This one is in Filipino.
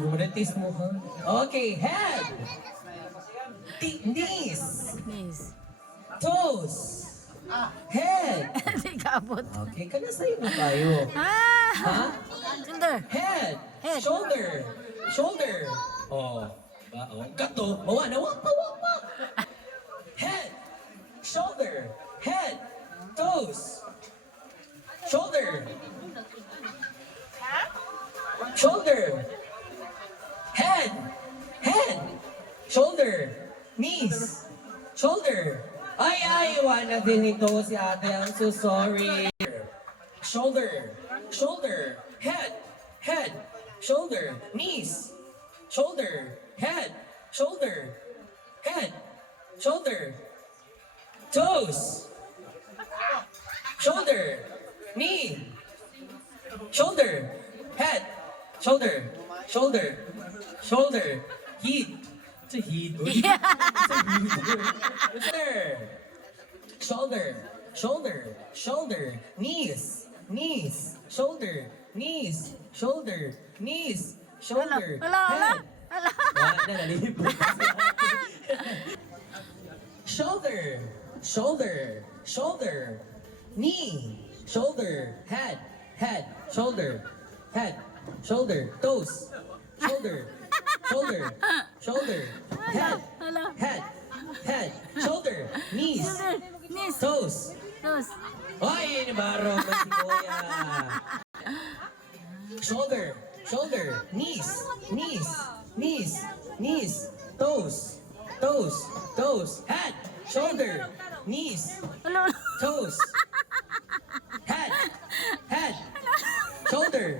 Muritis mo ha? Okay, head. Knees. Knees. Toes. Head. Hindi kaabot. Okay, kanasay na tayo. Ha? Shoulder. Head. Head. Shoulder. Shoulder. Oh. Oh. Kato. Mawa na. Wapa. Head. Shoulder. Head. Toes. Shoulder. Shoulder. Head. Head. Shoulder. Knees. Shoulder. Ay, wala din ito si ate. I'm so sorry. Shoulder. Shoulder. Head. Head. Shoulder. Knees. Shoulder. Head. Shoulder. Head. Shoulder. Toes. Shoulder. Knee. Shoulder. Head. Shoulder. Shoulder. Shoulder. Heat. It's a heat. It's a heat. Shoulder. Shoulder. Shoulder. Knees. Knees. Shoulder. Knees. Shoulder. Knees. Shoulder. Ala. Shoulder. Shoulder. Shoulder. Knee. Shoulder. Head. Head. Shoulder. Head. Shoulder. Toes. Shoulder. Shoulder. Shoulder. Head. Head. Head. Shoulder. Knees. Knees. Toes. Toes. Ay, nabaro mo si Kuya. Shoulder. Shoulder. Knees. Knees. Knees. Knees. Toes. Toes. Toes. Head. Shoulder. Knees. Ala. Toes. Head. Head. Shoulder.